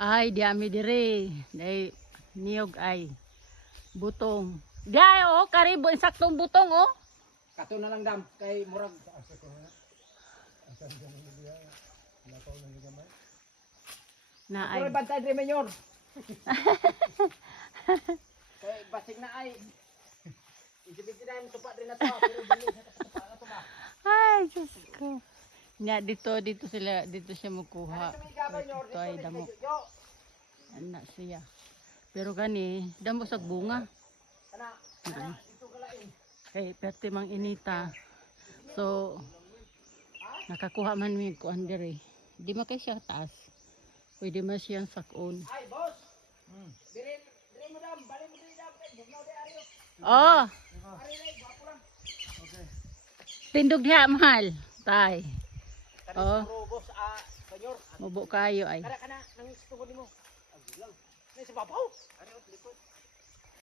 Ay, di ami dire. Day niyog ay butong. Day oh, karibo insaktong butong oh. Kato na lang dam kay murag Na Pero ay. bantay dre mayor. Kay basig na ay. Isipin na mo tupa dre na to. Pero dili sa tupa na to ba. Ay, Diyos ko. Nga dito siya makuha. Ito ay damo. Anak siya. Pero gani, damo sa bunga. Ana, dito kalain. Kay perte mang inita. So, nakakuha man mi ko andere. Di man kay siya taas. Pwede man siyang sakon. Ay boss. Dire mo dam, bali mo dire dam kay bugnaw de ayo. Oh, Ari lay gwapo lang. Okay. tindog diha mahal. Tay. Oh, Pero boss mayor. mubo kayo ay. Kada kana nang istungod nimo. Agilaw. Nay sa babaw. Ari